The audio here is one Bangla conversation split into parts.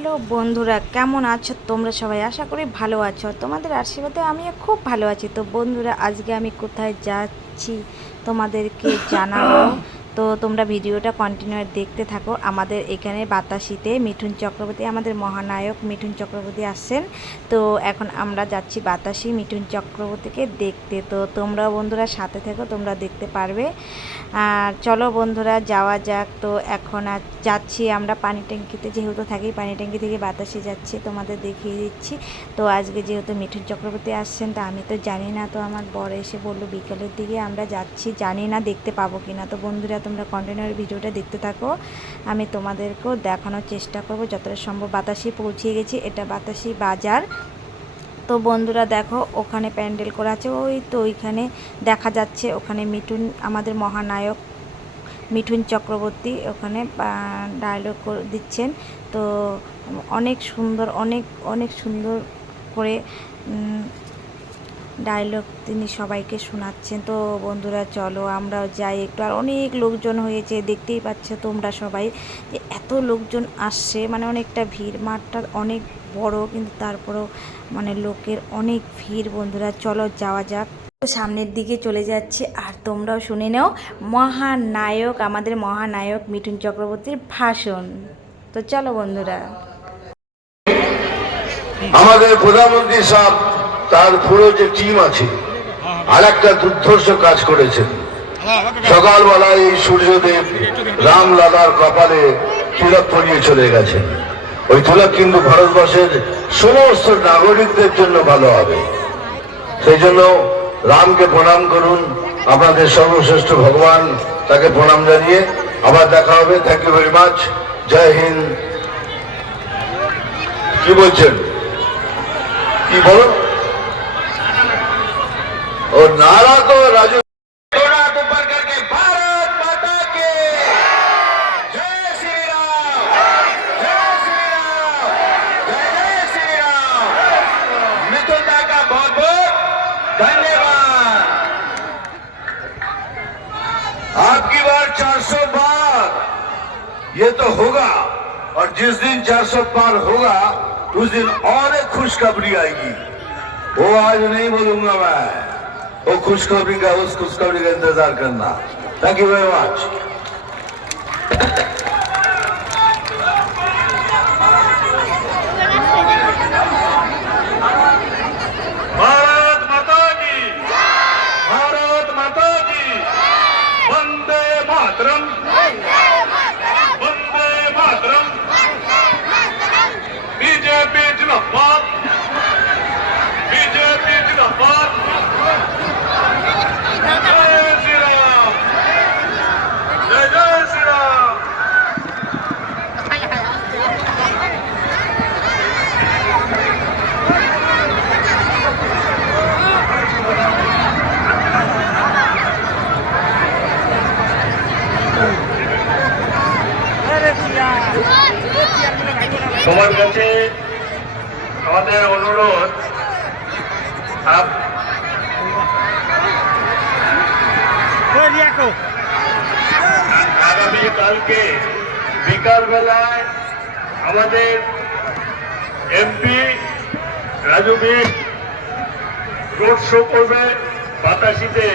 হ্যালো বন্ধুরা, কেমন আছো তোমরা সবাই? আশা করি ভালো আছো। তোমাদের আশীর্বাদে আমিও খুব ভালো আছি। তো বন্ধুরা, আজকে আমি কোথায় যাচ্ছি তোমাদেরকে জানাব। তো তোমরা ভিডিওটা কন্টিনিউ দেখতে থাকো। আমাদের এখানে বাতাসিতে মিঠুন চক্রবর্তী, আমাদের মহানায়ক মিঠুন চক্রবর্তী আসছেন। তো এখন আমরা যাচ্ছি বাতাসি মিঠুন চক্রবর্তীকে দেখতে। তো তোমরা বন্ধুরা সাথে থেকো, তোমরা দেখতে পারবে। আর চলো বন্ধুরা, যাওয়া যাক। তো এখন আর যাচ্ছি আমরা পানি ট্যাঙ্কিতে। যেহেতু থাকি পানি ট্যাঙ্কি থেকে বাতাসে যাচ্ছি, তোমাদের দেখিয়ে দিচ্ছি। তো আজকে যেহেতু মিঠুন চক্রবর্তী আসছেন, তা আমি তো জানি না। তো আমার বর এসে বলল বিকালের দিকে আমরা যাচ্ছি। জানি না দেখতে পাবো কি না তো বন্ধুরা তোমরা কন্টেনার ভিডিওটা দেখতে থাকো। আমি তোমাদেরকেও দেখানোর চেষ্টা করব যতটা সম্ভব। বাতাসি পৌঁছে গেছি, এটা বাতাসি বাজার। তো বন্ধুরা দেখো, ওখানে প্যান্ডেল করা আছে। ওই তো ওইখানে দেখা যাচ্ছে, ওখানে মিঠুন, আমাদের মহানায়ক মিঠুন চক্রবর্তী ওখানে ডায়লগ দিচ্ছেন। তো অনেক সুন্দর, অনেক অনেক সুন্দর করে ডায়লগ তিনি সবাইকে শোনাচ্ছেন। তো বন্ধুরা, চলো আমরাও যাই একটু। আর অনেক লোকজন হয়েছে, দেখতেই পাচ্ছ তোমরা সবাই যে এত লোকজন আসছে মানে অনেকটা ভিড়। মাঠটা অনেক বড়, কিন্তু তারপরেও মানে লোকের অনেক ভিড় বন্ধুরা। চলো যাওয়া যাক। সামনের দিকে চলে যাচ্ছে, আর তোমরাও শুনে নাও, মহানায়ক, আমাদের মহানায়ক মিঠুন চক্রবর্তীর ভাষণ। তো চলো বন্ধুরা। আমাদের প্রধানমন্ত্রী সাহেব তার পুরো যে টিম আছে আর একটা দুর্ধর্ষ কাজ করেছেন সকালবেলায় এই সূর্যদেব রাম লালার কপালে তিলক পরিয়ে চলে গেছেন ওই তিলক কিন্তু ভারতবর্ষের সমস্ত নাগরিকদের জন্য ভালো হবে। সেই জন্য রামকে প্রণাম করুন। আপনাদের সর্বশ্রেষ্ঠ ভগবান তাকে প্রণাম জানিয়ে আবার দেখা হবে। Thank you very much Jai Hind. কি বলছেন? কি বলো? और नारा तो राजू करके भारत माता के। जय श्री राम जय श्री राम जय श्री राम का बहुत बहुत धन्यवाद। आपकी बार ये तो होगा। और जिस दिन 400 पार होगा, उस दिन और एक खुशखबरी आएगी। वो आज नहीं बोलूँगा मैं। वो खुशखबरी का उस खुशखबरी का इंतजार करना। Thank you very much Bharat मातरम। সবার কাছে আমাদের অনুরোধ আপ- আগামী কালকে বিকাল বেলায় আমাদের এমপি রাজু বিক রোড শো করবে বাতাসিতে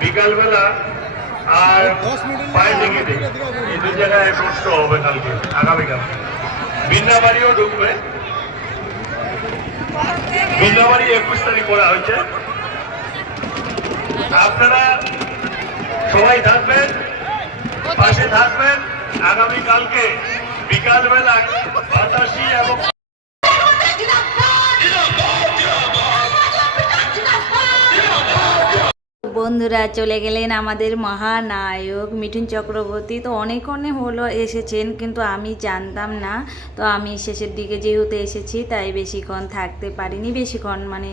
বিকালবেলা আর পায়ে পায়দিঘিতে এই দু জায়গায় রোড শো হবে কালকে আগামীকাল। বিন্দাবাড়িও ঢুকবে। বিন্দাবাড়ি একুশ তারিখ করা হয়েছে। আপনারা সবাই থাকবেন, পাশে থাকবেন। আগামীকালকে বিকালবেলা বাতাসি এবং বন্ধুরা চলে গেলেন আমাদের মহানায়ক মিঠুন চক্রবর্তী। তো অনেক অনেক হলো এসেছেন, কিন্তু আমি জানতাম না। তো আমি শেষের দিকে যেহেতু এসেছি, তাই বেশিক্ষণ থাকতে পারিনি। বেশিক্ষণ মানে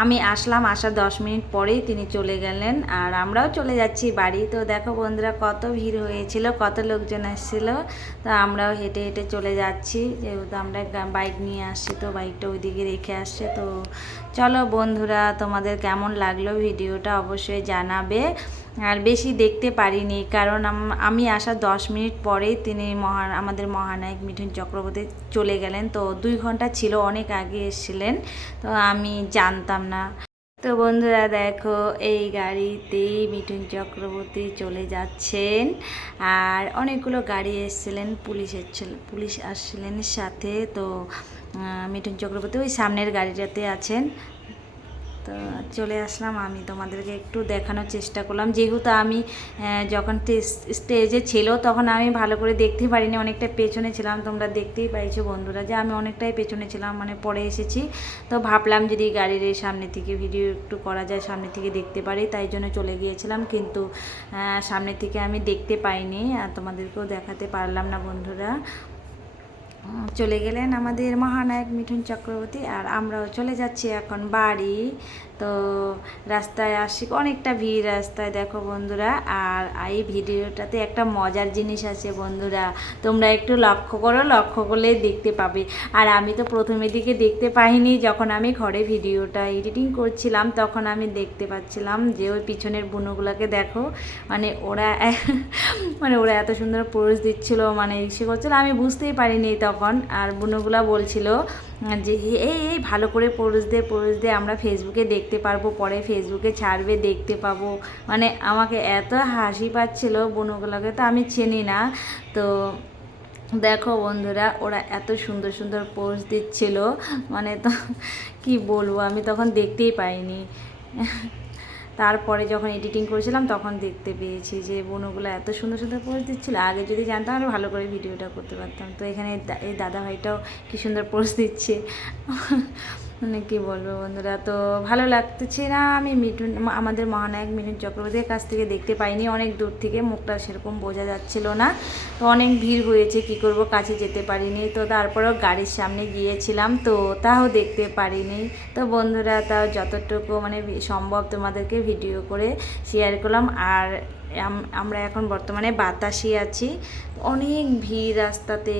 আমি আসলাম, আসার দশ মিনিট পরেই তিনি চলে গেলেন আর আমরাও চলে যাচ্ছি বাড়ি। তো দেখো বন্ধুরা, কত ভিড় হয়েছিল, কত লোকজন এসেছিল তো আমরাও হেঁটে হেঁটে চলে যাচ্ছি। যেহেতু আমরা বাইক নিয়ে আসছি, তো বাইকটা ওইদিকে রেখে আসছে। তো চলো বন্ধুরা, তোমাদের কেমন লাগল ভিডিওটা অবশ্যই জানাবে। আর বেশি দেখতে পারিনি, কারণ আমি আসার দশ মিনিট পরেই তিনি মহা, আমাদের মহানায়ক মিঠুন চক্রবর্তী চলে গেলেন। তো দুই ঘণ্টা ছিল, অনেক আগে এসেছিলেন, তো আমি জানতাম না। তো বন্ধুরা, দেখো, এই গাড়িতেই মিঠুন চক্রবর্তী চলে যাচ্ছেন। আর অনেকগুলো গাড়ি এসেছিলেন, পুলিশ এসেছিল, পুলিশ আসছিলেন সাথে। তো মিঠুন চক্রবর্তী ওই সামনের গাড়িটাতে আছেন। তো চলে আসলাম। আমি তোমাদেরকে একটু দেখানোর চেষ্টা করলাম। যেহেতু আমি যখন স্টেজে ছিল, তখন আমি ভালো করে দেখতে পারিনি। অনেকটা পেছনে ছিলাম। তোমরা দেখতেই পাইছো বন্ধুরা যে আমি অনেকটাই পেছনে ছিলাম মানে পরে এসেছি। তো ভাবলাম যদি গাড়ির সামনে থেকে ভিডিও একটু করা যায়, সামনে থেকে দেখতে পারি। তাই জন্য চলে গিয়েছিলাম। কিন্তু সামনে থেকে আমি দেখতে পাইনি। আর তোমাদেরকেও দেখাতে পারলাম না বন্ধুরা। চলে গেলেন আমাদের মহানায়ক মিঠুন চক্রবর্তী আর আমরাও চলে যাচ্ছি এখন বাড়ি। তো রাস্তায় আসি, অনেকটা ভিড় রাস্তায়, দেখো বন্ধুরা। আর এই ভিডিওটাতে একটা মজার জিনিস আছে বন্ধুরা। তোমরা একটু লক্ষ্য করো, লক্ষ্য করলে দেখতে পাবে। আর আমি তো প্রথমের দিকে দেখতে পাইনি, যখন আমি ঘরে ভিডিওটা এডিটিং করছিলাম, তখন আমি দেখতে পাচ্ছিলাম যে ওই পিছনের বুনোগুলোকে দেখো মানে ওরা মানে ওরা এত সুন্দর পোজ দিচ্ছিল মানে সে করছিল, আমি বুঝতেই পারিনি, তখন আর বুনোগুলা বলছিল যে এই এই ভালো করে পোজ দে পোজ দে, আমরা ফেসবুকে দেখতে পারব, পরে ফেসবুকে ছাড়বে, দেখতে পাবো। মানে আমাকে এত হাসি পাচ্ছিল বুনোগুলোকে, তো আমি চিনি না। তো দেখো বন্ধুরা, ওরা এত সুন্দর সুন্দর পোস্ট দিচ্ছিল। মানে তো কি বলব, আমি তখন দেখতেই পাইনি। তারপরে যখন এডিটিং করেছিলাম, তখন দেখতে পেয়েছি যে বোনগুলো এত সুন্দর সুন্দর পোস্ট দিচ্ছিল। আগে যদি জানতাম আরও ভালো করে ভিডিওটা করতে পারতাম। তো এখানে এই দাদা ভাইটাও কি সুন্দর পোস্ট দিচ্ছে। মানে কি বলব বন্ধুরা? তো ভালো লাগতেছে না, আমি মিঠুন আমাদের মহানায়ক মিঠুন চক্রবর্তীর কাছ থেকে দেখতে পাইনি, অনেক দূর থেকে মুখটা সেরকম বোঝা যাচ্ছিল না। তো অনেক ভিড় হয়েছে, কি করব, কাছে যেতে পারিনি। তো তারপরেও গাড়ির সামনে গিয়েছিলাম, তো তাও দেখতে পারিনি। তো বন্ধুরা, তাও যতটুকু মানে সম্ভব তোমাদেরকে ভিডিও করে শেয়ার করলাম। আর আমরা এখন বর্তমানে বাতাসি আছি। অনেক ভিড় রাস্তাতে